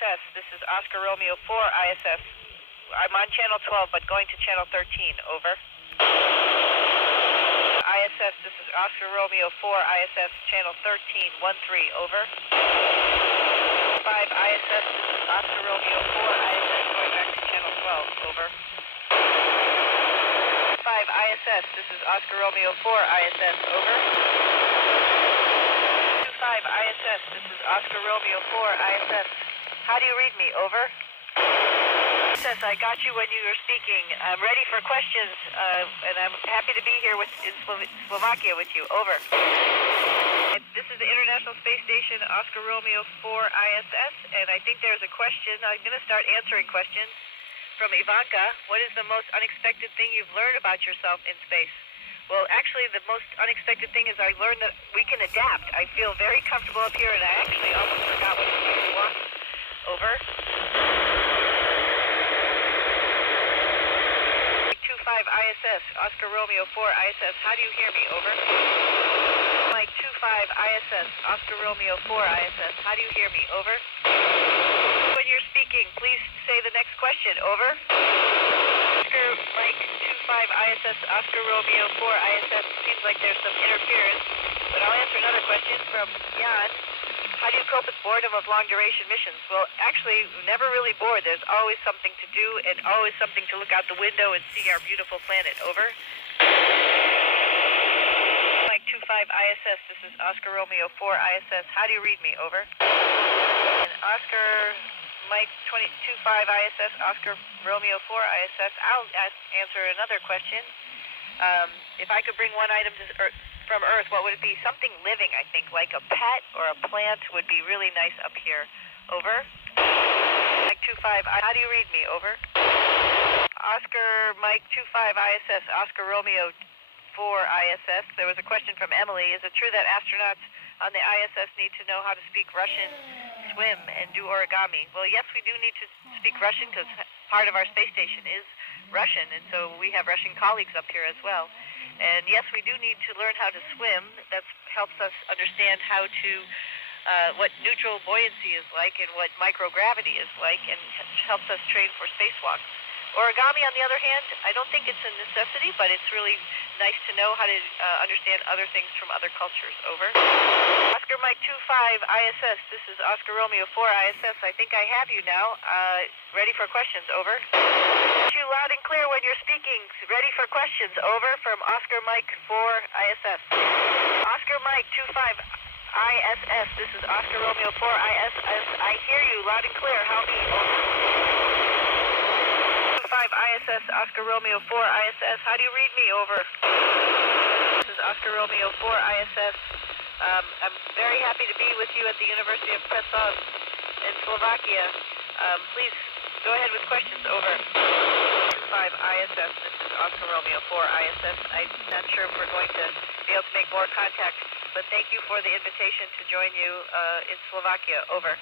ISS, this is Oscar Romeo 4 ISS. I'm on channel 12, but going to channel 13, over. ISS, this is Oscar Romeo 4 ISS, channel 13, 13, over. 5 ISS, this is Oscar Romeo 4 ISS, going back to channel 12, over. 5 ISS, this is Oscar Romeo 4 ISS, over. 25 ISS, this is Oscar Romeo 4 ISS. How do you read me, over? ISS, I got you when you were speaking. I'm ready for questions, and I'm happy to be here in Slovakia with you, over. This is the International Space Station, Oscar Romeo 4 ISS, and I think there's a question. I'm going to start answering questions from Ivanka. What is the most unexpected thing you've learned about yourself in space? Well, actually, the most unexpected thing is I learned that we can adapt. I feel very comfortable up here, and I actually almost forgot what it was walking. Over. 25 ISS, Oscar Romeo 4 ISS. How do you hear me? Over. Mike 25 ISS, Oscar Romeo 4 ISS. How do you hear me? Over. When you're speaking, please say the next question. Over. Oscar Mike 25 ISS, Oscar Romeo 4 ISS. Seems like there's some interference, but I'll answer another question from Jan. How do you cope with boredom of long-duration missions? Well, actually, never really bored. There's always something to do and always something to look out the window and see our beautiful planet. Over. Mike 25 ISS, this is Oscar Romeo 4 ISS. How do you read me? Over. And Oscar Mike 25 ISS, Oscar Romeo 4 ISS. I'll answer another question. If I could bring one item to from Earth, what would it be? Something living, I think, like a pet or a plant would be really nice up here. Over. Mike 25, how do you read me? Over. Oscar Mike 25 ISS, Oscar Romeo 4 ISS. There was a question from Emily. Is it true that astronauts on the ISS need to know how to speak Russian, swim, and do origami? Well, yes, we do need to speak Russian because part of our space station is Russian, and so we have Russian colleagues up here as well. And yes, we do need to learn how to swim. That helps us understand how to, what neutral buoyancy is like and what microgravity is like, and helps us train for spacewalks. Origami, on the other hand, I don't think it's a necessity, but it's really nice to know how to understand other things from other cultures. Over. Oscar Mike 25 ISS, this is Oscar Romeo 4 ISS. I think I have you now. Ready for questions. Over. You loud and clear when you're speaking. Ready for questions. Over from Oscar Mike 4 ISS. Oscar Mike 25 ISS, this is Oscar Romeo 4 ISS. I hear you loud and clear. How many? 5 ISS, Oscar Romeo 4 ISS. How do you read me? Over. This is Oscar Romeo 4 ISS. I'm very happy to be with you at the University of Prešov in Slovakia. Please go ahead with questions. Over. 5 ISS, this is Oscar Romeo 4 ISS. I'm not sure if we're going to be able to make more contact, but thank you for the invitation to join you in Slovakia. Over.